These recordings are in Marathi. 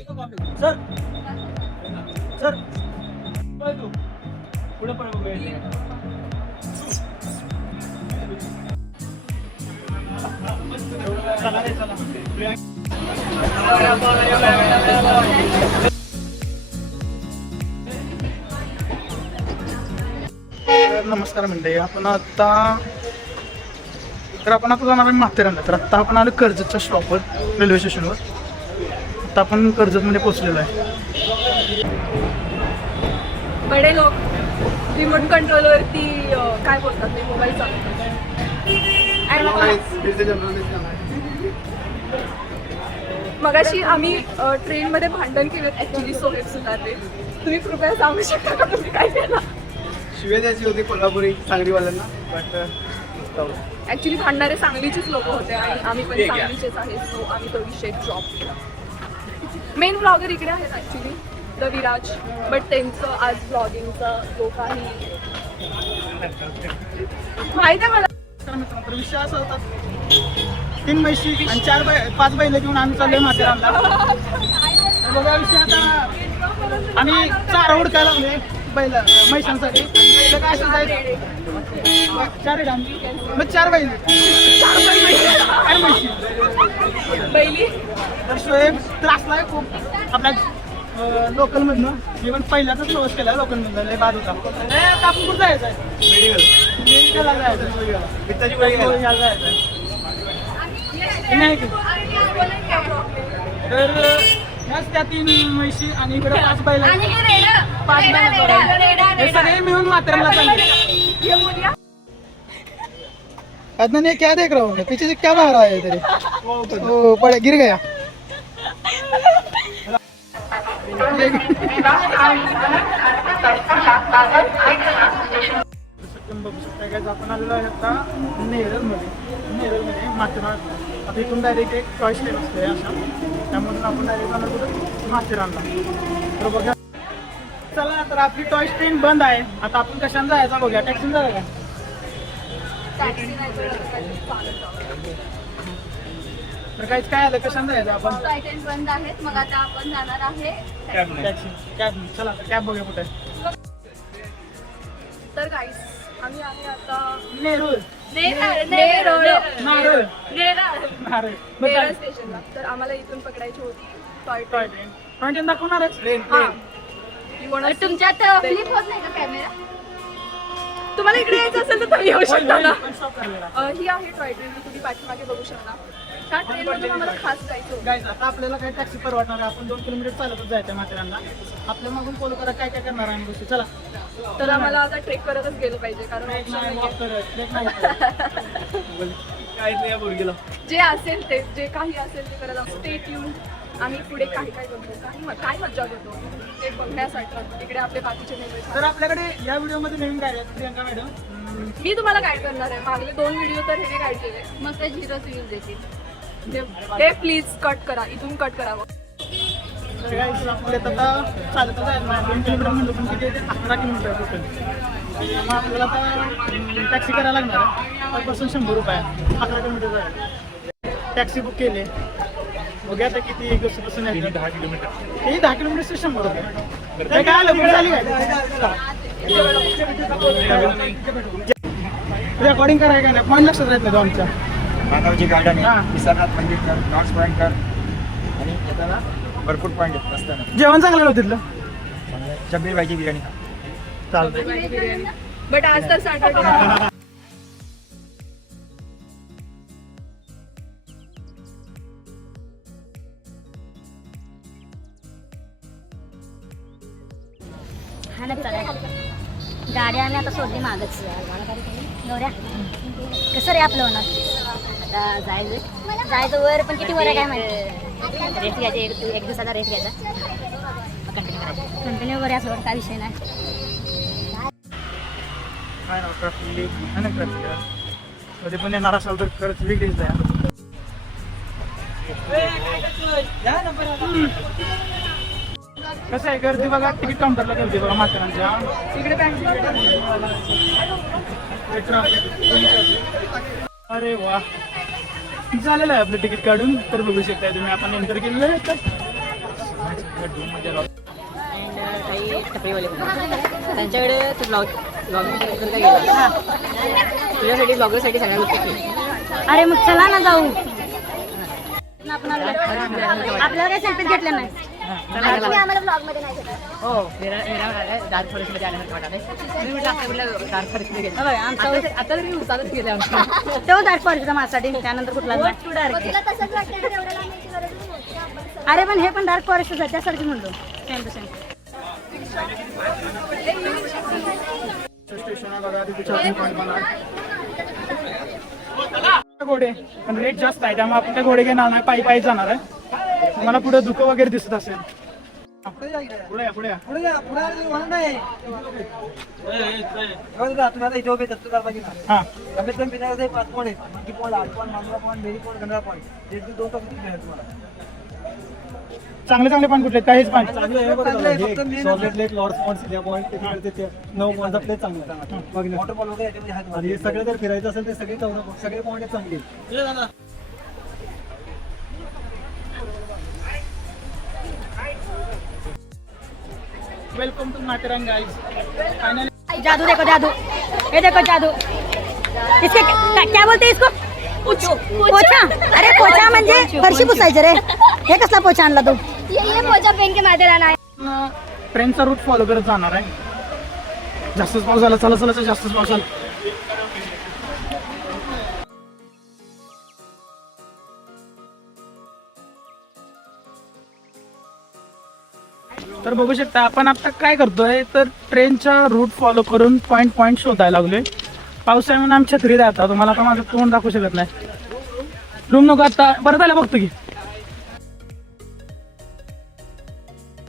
सर सर पळ तू पुढे पळ बघूया चला रे चला नमस्कार मंडळी. आपण आता जाणार आहे माथेरानला. तर आता आपण आलो कर्जतच्या स्टॉपवर, रेल्वे स्टेशनवर. आता आपण कर्जतमध्ये पोहोचलेलो आहे. बडे लोक रिमोट कंट्रोलवरती काय बोलतात ते मोबाईल चालवतात. मगाशी आम्ही ट्रेनमध्ये भांडण केलं ॲक्च्युली सोबत सुद्धा ते तुम्ही कृपया सांगू शकता का तुम्ही काय केलं? शिवे द्यायची होती कोल्हापुरी सांगलीवाल्यांना, बट ॲक्च्युली भांडणारे सांगलीचेच लोक होते आणि आम्ही पण सांगलीचेच आहेत. सो आम्ही तो विषय ड्रॉप केला. मेन ब्लॉगर इकडे आहेत ॲक्च्युली द विराज, बट त्यांचं आज ब्लॉगिंगचा जो काही माहिती आहे मला. तर विषय असा होता, 3 म्हशी आणि 5 बैल घेऊन आम्ही चाललोय माथेरानला. बघा विषय आता आम्ही चारा हुडकायला लागले बैल म्हैशांसाठी. बैल काय असं जायचं 4 आम्ही मग 4 बैल 4 म्हशी पहिली तर शोएब त्रासलाय खूप आपल्या लोकलमधनं. मी पण पहिल्याच प्रवास केला लोकलमधनं, लय बाद होता. आपण कुठं जायचं आहे? मेडिकलला जायचं नाही का? तर ह्याच त्या 3 म्हशी आणि इकडे 5 बैल हे सगळे मिळून माथेरानला चालले. अदनान ये क्या देख रहा हूँ मैं, पीछे से क्या बाहर आया तेरे? ओ पड़े गिर गया. आपण आलेलो आहे आता नेरळमध्ये माथेरान. आता इथून डायरेक्ट एक चॉईस ट्रेन असते अशा, त्यामधून आपण डायरेक्ट जाणार कुठं माथेरानला. तर बघा चला, तर आपली टॉयस ट्रेन बंद आहे. आता आपण कशाने जायचं बघूया. टॅक्सीने जायचं का? तर काहीच काय आलं, कशाने जायचं आपण? ट्रेन बंद आहेत. मग आता आपण जाणार आहे टॅक्सी कॅब. चला कॅब बघूया कुठे. तर गाईस आम्ही आहे आता नेरूळ नेरळ नारळ नारळ नेरळ स्टेशनला. तर आम्हाला इथून पकडायची होती टॉय टॉय ट्रेन. ट्रेन दाखवणारच. तुमच्यात फ्लिप होत नाही का कॅमेरा? तुम्हाला इकडे यायचं असेल तर तुम्ही येऊ शकता ना. ही आहे टॉय ट्रेन, तुम्ही पाठीमागे बघू शकता. त्या ट्रेनमधून आम्हाला खास जायचं होतं. गाईज आता आपल्याला काही टॅक्सी परवडणार आहे. आपण 2 किलोमीटर चालतच जायचं माथेरानला. आपल्या मागून फॉलो करा, काय काय करणार आम्ही गोष्टी. चला, तर आम्हाला आता ट्रेक करतच गेलं पाहिजे, कारण जे असेल ते, जे काही असेल ते करत असतो. Stay tune. आम्ही पुढे काही काय करतो, काय मज्जा घेतो ते बघण्यासाठी. इकडे आपले बाकीचे मेंबर्स. तर आपल्याकडे या व्हिडिओमध्ये नवीन गाईड आहेत प्रियंका मॅडम. मी तुम्हाला गाईड करणार आहे. मागले 2 व्हिडिओ तर हे गाईड केले. मग ते 0 यूज देतील. हे प्लीज कट करा, इथून कट करावं. तर गाईज आपल्याला आता चालतच आहे. 2 किलोमीटर म्हणतो पण तिथे 11 किलोमीटर टोटल. मग आपल्याला आता टॅक्सी करायला लागणार आहे. पर पर्सन 100 रुपये. 11 किलोमीटर जायचं. टॅक्सी बुक केली. बघूया आता किती कसं 10 किलोमीटर. हे 10 किलोमीटर 100 रुपये. काय काय आलं पुढे झाली काय रेकॉर्डिंग करायला काय नाही. पॉईंट लक्षात राहत नाही तो आमच्या. मानवजी गार्डन हां. आहे, विसरनाथ मंदिर कर, नॉर्थ पॉईंट कर आणि येताना भरपूर पॉईंट आहेत रस्त्यानं. जेवण चांगलं नव्हतं तिथलं. शब्बीर भाईची बिर्याणी खा. चालतं. बट आज तर सॅटर्डे. हा ना चालेल. गाडी आम्ही आता सोडली मागच. नवऱ्या कसं रे आपलं होणार? आता जायचं वर, पण किती वर आहे काय माहिती. रेस्ट घ्यायचे, एक दिवसाचा रेस्ट घ्यायचा. कंटिन्यू वर या सोड, काय विषय नाही. काय नाव ट्रॅफिक कधी पण येणार असाल तर खरंच वेगळीच द्या. कसं आहे गर्दी बघा. तिकीट काउंटरला गर्दी बघा माथेरानच्या. इकडे अरे वा, झालेलं आहे आपलं तिकीट काढून. तर बघू शकताय तुम्ही. आपण नंतर गेलेलं आहे. काही टपरीवाले त्यांच्याकडे तू ब्लॉगिंग काय गेला तुझ्यासाठी ब्लॉगरसाठी सगळ्या गोष्टी अरे मग चला ना जाऊ. आपल्याला काही सेल्फी घेतले नाही. आम्हाला ब्लॉग मध्ये नाही घेतलं. हो डार्क फॉरेस्टमध्ये आल्यानंतर वाटाले मी म्हटलं आपल्या कुठल्या डार्क फॉरेस्टमध्ये गेलं आमचा आता तरी उसातच गेले आमच्या तो डार्क फॉरेस्टचा माझ्यासाठी त्यानंतर कुठला नाही. अरे पण हे पण डार्क फॉरेस्टच आहे त्यासारखी म्हणतो सेम टू सेम. घोडे पण रेट जास्त आहे त्यामुळे आपण त्या घोडे घेणार नाही, पायी पायी जाणार आहे. तुम्हाला पुढे धुकं वगैरे दिसत असेल. पुढे या पुढे या. हा चांगले चांगले पॉईंट कुठले काहीच पॉईंट सॉलिड लेक लॉर्ड पॉइंट सिलिया पॉइंट तिथे 9 पॉइंटचा प्लेस चांगला आणि सगळे जर फिरायचं असेल तर सगळे पॉइंट चांगले. Welcome to Matheran guys. Finally जादू देखो जादू. ये देखो जादू. इसके क्या बोलते हैं इसको? पोछा. अरे पोछा म्हणजे फरशी पुसायचं रे. हे कसला पोछा आणला तू? ये पोछा पहन के माथेरान आहे. ट्रेनचा रूट फॉलो करत जाणार आहे. जास्तच पाऊस झाला, चला चला जास्तच पाऊस झाला. तर बघू शकता आपण आता काय करतोय तर ट्रेनचा रूट फॉलो करून पॉइंट शोधायला लागलोय. पावसाळ्यामध्ये आमच्या छत्री जातात. तुम्हाला आता माझं तोंड दाखवू शकत नाही. रूम नको आता परत आला बघतो की.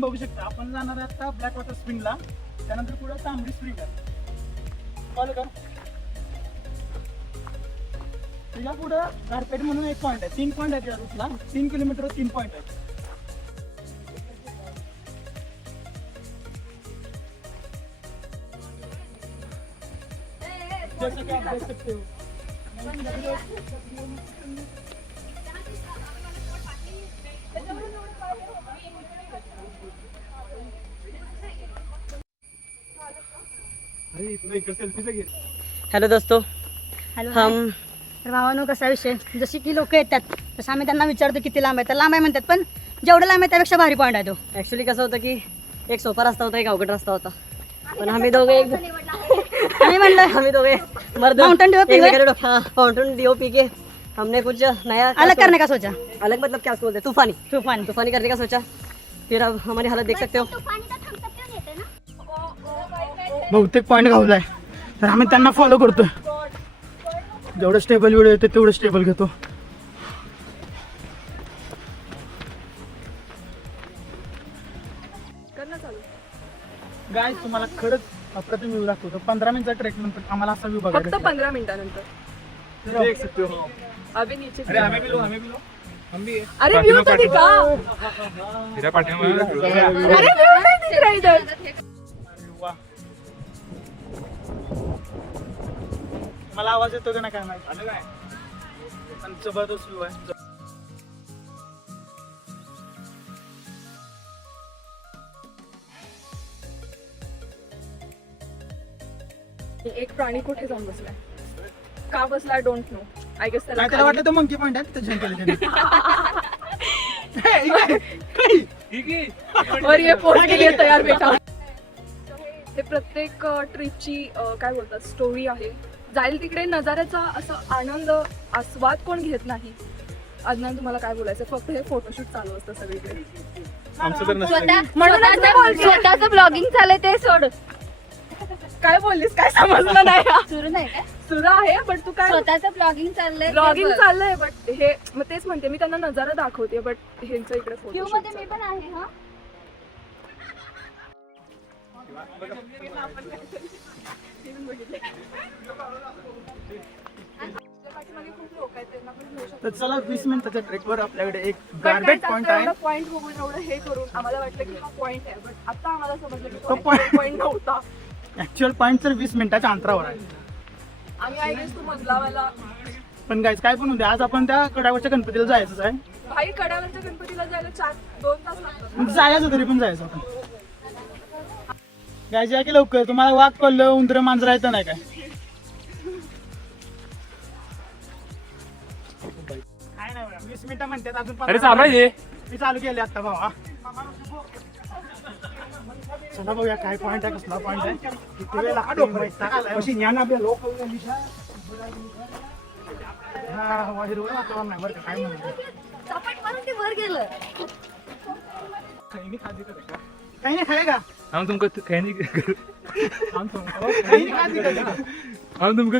बघू शकता आपण जाणार आहे आता ब्लॅक वॉटर स्प्रिंगला. त्यानंतर पुढे तांबडी स्प्रिंग आहे. फॉलो कर. तुझ्या पुढे गारपेट म्हणून एक पॉइंट आहे. 3 पॉइंट आहेत या रूटला. 3 किलोमीटर 3 पॉइंट आहेत. जैसा कि आप देख सकते हो. हॅलो दोस्तो हॅलो हम तर भावानो कसा विषय जशी की लोक येतात तसं आम्ही त्यांना विचारतो किती लांब आहे तर लांब आहे म्हणतात पण जेवढं लांब आहे त्यापेक्षा भारी पॉईंट आहे तो. ॲक्च्युली कसं होतं की एक सोपा रस्ता होता एक अवघड रस्ता होता पण आम्ही दोघे आम्ही म्हणलं हमें तो मर्द Mountain Dew पी गए? माउंटेन ड्यू पी के हमने कुछ नया अलग करने का सोचा. अलग मतलब क्या बोलते हैं तूफानी तूफान. तूफानी करने का सोचा. फिर अब हमारी हालत देख सकते हो. बहुतेक पॉईंट गावलाय तर आम्ही त्यांना फॉलो करतोय. जेवढं स्टेबल व्हिडिओ येते तेवढं स्टेबल घेतो. गाइस तुम्हाला खरंच अप्रतिम व्ह्यू दाखवतो. 15 मिनिटचा ट्रेक नंतर आम्हाला असा व्ह्यू फक्त बघायला 15 मिनिटानंतर देख सकते हो. अभी नीचे अरे हमें भी लो हम भी अरे व्यू तो दिखा. मेरा पार्टनर अरे व्यू नहीं दिख रहा इधर. वाह. मला आवाज येतो का ना काय माहिती. पण जबरदस्त व्ह्यू आहे. एक प्राणी कुठे जाऊन बसलाय. का बसलाय डोंट नो. आय गेस नाही त्याला वाटलं तो मंकी पॉइंट आहे तिथे जंप केलं त्याने. और ये पोस्ट के लिए तयार बेटा. हे प्रत्येक ट्रिपची काय बोलतात स्टोरी आहे. जाईल तिकडे नजाऱ्याचा असा आनंद आस्वाद कोण घेत नाही. अज्ञान तुम्हाला काय बोलायचं फक्त हे फोटोशूट चालू असतं सगळीकडे. आमचं तर नसतं. स्वतःचं ब्लॉगिंग चालय ते सोड. काय बोललीस काय समजलं नाही. सुरू नाही काय सुरू आहे बट तू काय स्वतःचं ब्लॉगिंग चाललंय. ब्लॉगिंग चाललंय बट हे मग तेच म्हणते मी त्यांना नजारा दाखवते बट ह्यांचं इकडे क्यू फोटो मध्ये मी पण आहे हा. खूप लोक आहेत त्यांना पण घेऊ शकतो. तर चला 20 मिनिटाच्या ट्रेकवर आपल्याकडे एक गार्बेज पॉइंट आहे. पॉइंट बघून एवढं हे करून आम्हाला वाटलं की हा पॉइंट आहे बट आता आम्हाला समजलं की तो पॉइंट नव्हता. ऍक्च्युअल पॉइंट तर 20 मिनिटाच्या अंतरावर आहे. आम्ही आय गेस तू मजलावाला पण गाईज काय पण होते आज आपण त्या कडावरच्या गणपतीला जायचंच आहे. भाई कड्यावरच्या गणपतीला जायला 2 तास लागतात. जायचं तरी पण जायचं आपण. गायची की लवकर, तुम्हाला वाघ पडलं उंदर मांजरा येतं नाही काय? काय नाही बघा, 20 मिनिटं म्हणतात अजून. अरे चालायचे मी चालू केले आता भावा. चला बघूया काय पॉईंट आहे, कसला पॉईंट आहे, किती वेळ लागतो. हा हिरवं वातावरण नाही बरं का, काय म्हणतो चपाट मारून ते वर गेलं. काही नाही खाते का, काही नाही खाय का, हम तुमको खैनी हम तुमको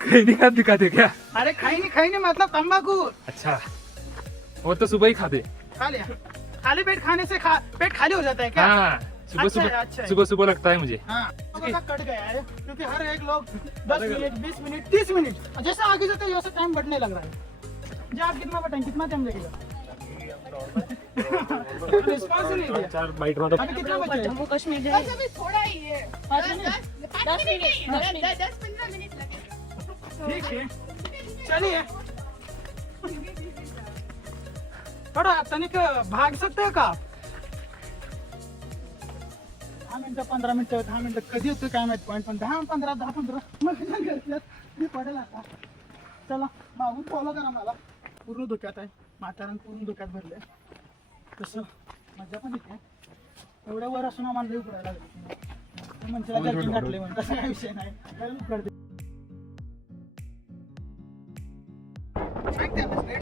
खैनी का दिखाते क्या? अरे खाई नहीं मतलब तंबाकू. अच्छा वो तो सुबह ही खाते. खा लिया, खाली पेट खाने से पेट खाली हो जाता है क्या? हाँ सुबह अच्छा है, सुबह अच्छा है. सुबह सुबह लगता है मुझे. हाँ थोड़ा सा कट गया है क्योंकि हर एक लोग 10 मिनट 20 मिनट 30 मिनट जैसे आगे जाते हैं वैसे टाइम बढ़ने लग रहा है. जी आप कितना बताएं, कितना टाइम लगेगा? रिस्पॉन्स ही नहीं दिया. 4 बाइट में तो अभी कितना बचा है? जम्मू काश्मीर जे बस अभी थोड़ा ही है. 5 मिनट. 10-15 मिनिट लगेल. ठीक है चलिए. थोड़ा तनिक भाग सकते हो का आप? 10 मिनिटं 15 मिनिटं 10 मिनिटं कधी होतं काय माहित पॉईंट. पण 10-15 मग मी पडेल आता. चला मागून फॉलो करा मला. पूर्ण धोक्यात आहे, म्हातारण पूर्ण धोक्यात भरले. तसं मजा पण येते. एवढ्या वर असून आम्हाला लई उकडायला लागले. मनसेला जर्किंग घातले म्हणून तसा काही विषय नाही. लई उकडते.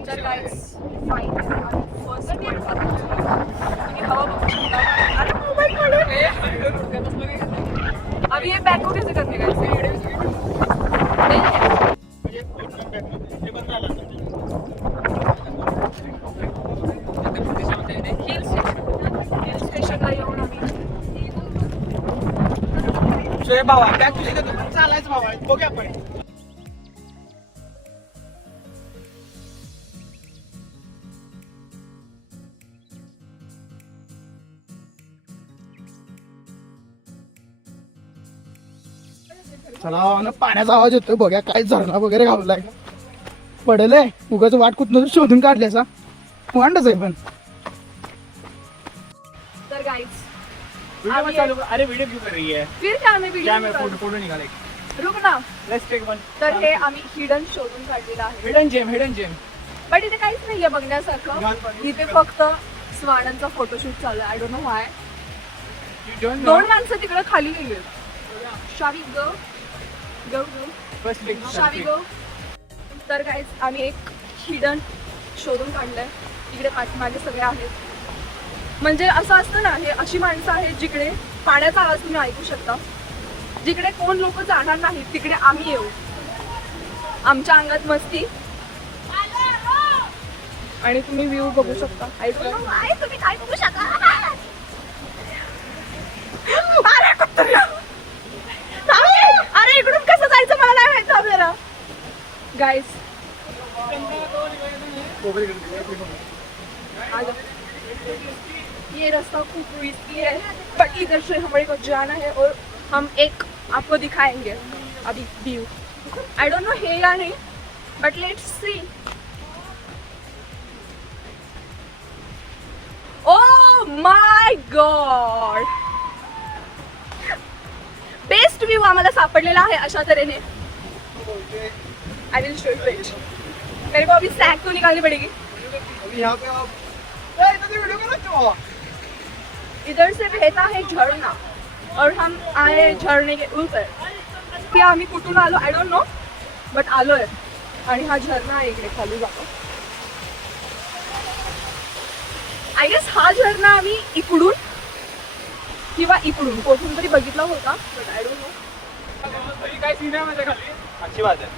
तर guys, finally आम्ही first point करतो. तुम्ही हवा बघू शकता. अरे मोबाईल काढून. अब ये बैग को कैसे करने का इसे? हे बंद झालं आता. हिल स्टेशनला येऊन आम्ही शोएब भावा बॅग तुझी का तू चालायचं भावा, बघूया आपण. चला ना, पाण्याचा आवाज येतोय, बघ्या काय झरणा वगैरे घाललाय पडलंय. उगाच वाट कुठनं शोधून काढल्याचा वांडच आहे. पण तर गाइस अरे वीडियो क्यों कर रही है? फिर क्या हमें वीडियो फोटो निकाले. रुक ना. Let's take one. तर हे आम्ही हिडन शोधून काढलेलं आहे. Hidden jam. बट इथे काहीच नाहीये बघण्यासारखं. इथे फक्त स्वानांचा फोटोशूट चालू आहे. I don't know why. 2 माणसं तिकडे खाली गेली. शावी गो शावी गो. तर गाईज आम्ही एक हिडन शोधून काढलंय. तिकडे पाठीमागे सगळे आहेत. म्हणजे असं असतं ना, हे अशी माणसं आहेत जिकडे पाण्याचा आवाज तुम्ही ऐकू शकता. जिकडे कोण लोक जाणार नाहीत तिकडे आम्ही येऊ. आमच्या अंगात मस्ती आणि तुम्ही व्ह्यू बघू शकता. तुम्ही काय बघू शकता? अरे कुत्र्या! अरे इकडून कसं जायचं मला नाही माहिती आपल्याला. गाइस ये रास्ता खूब रिस्की है बट इधर से हमारे को जाना है और हम एक आपको दिखाएंगे अभी व्यू. आई डोंट नो है या नहीं but let's see. Oh my God, best view आम्हाला सापडलेला आहे अशा तऱ्हेने. I will show you it. मेरे को अभी सैक तो निकालनी पड़ेगी. इधर से बहता है झरना और हम आए झरने के ऊपर. कि आम्ही कुठून आलो आय डोंट नो बट आलोय. आणि हा झरना आहे इकडे खाली जातो. आय गेस हा झरना आम्ही इकडून किंवा इकडून कोठून तरी बघितला होता बट आय डोंट नो. काय सीन आहे माझ्या खाली. अच्छी बात आहे.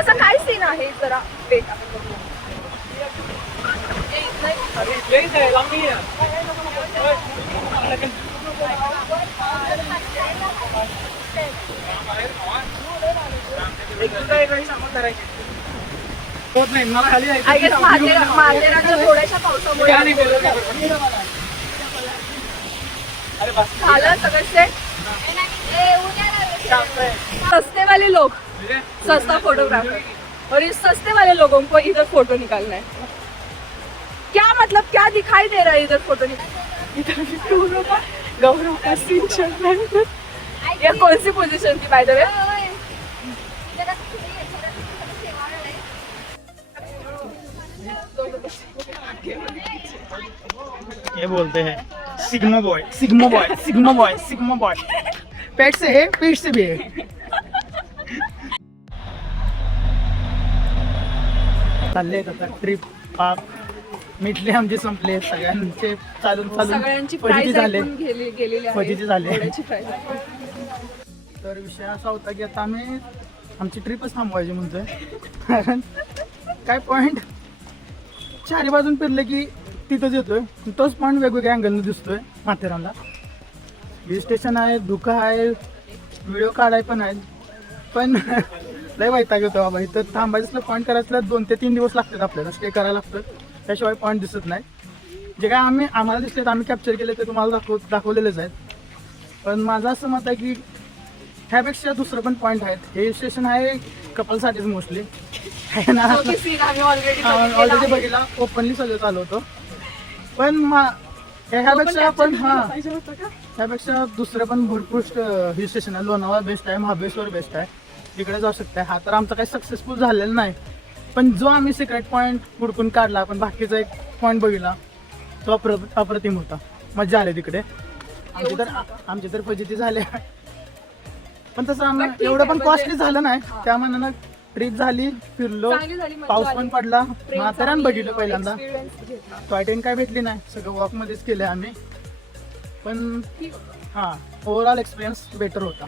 असा काय सीन आहे जरा वेट. होत नाही मला खाली आय गेस माथेरानच्या थोड्याशा पावसामुळे झालं सगळं सेट. सस्ते वाले लोग सस्ता फोटोग्राफर और इस सस्ते वाले लोगों को इधर फोटो निकालना है. क्या मतलब क्या दिखाई दे रहा है इधर फोटो में? इधर भी गौरव का सीन चल रहा है. ये कौन सी पोजीशन थी बाय द वे? ये बोलते हैं sigma boy sigma boy sigma boy sigma boy. पेट से है पेट से भी है. चालले आता ट्रिप मिटले आमचे संपले सगळ्यांचे चालून सगळ्यांची फजिती प्राइस झाले ऐकून गेलेली आहे. फजिती झाले. घोड्याची price ऐकून. तर विषय असा होता की आता आम्ही आमची ट्रिपच थांबवायची म्हणतोय. कारण काय पॉईंट चारी बाजून फिरले की तिथंच येतोय. तोच पॉईंट वेगवेगळ्या अँगलनं दिसतोय माथेरानला. हिल स्टेशन आहे, धुकं आहे, व्हिडिओ काढाय पण आहे. पण लय वैताग येतो बाबा. इथं थांबायचं पॉईंट करायचं 2 ते 3 दिवस लागतात आपल्याला. स्टे करायला लागतं, त्याशिवाय पॉईंट दिसत नाही. जे काय आम्हाला दिसले आम्ही कॅप्चर केले ते तुम्हाला दाखवलेलेच आहेत. पण माझं असं मत आहे की ह्यापेक्षा दुसरं पण पॉईंट आहेत. हिल स्टेशन आहे कपलसाठीच मोस्टली आहे ना. तो की scene आम्ही ऑलरेडी ऑलरेडी बघितला, ओपनली सगळं चालू होतं. पण ह्यापेक्षा पण ह्यापेक्षा दुसरं पण भरपूर हिल स्टेशन आहे. लोणावळा बेस्ट आहे, महाबळेश्वर बेस्ट आहे, तिकडे जाऊ शकताय. हा तर आमचा काही सक्सेसफुल झालेला नाही. पण जो आम्ही सिक्रेट पॉईंट हुडकून काढला, आपण बाकीचा एक पॉईंट बघितला, तो अप्रतिम होता. मजा आली तिकडे. आमची तर फजिती झाली. पण तसं आम्ही ठीक आहे, एवढं पण म्हणजे- कॉस्टली झालं नाही. त्या मनानं ट्रिप झाली, फिरलो, चांगली झाली, मजा पाऊस आली. पण पडला. Train माथेरान चांगली, बघितलं पहिल्यांदा. experience घेतला. टॉय ट्रेन काय भेटली नाही, सगळं वॉकमध्येच केलं आम्ही. पण हां, ओव्हरऑल एक्सपिरियन्स बेटर होता.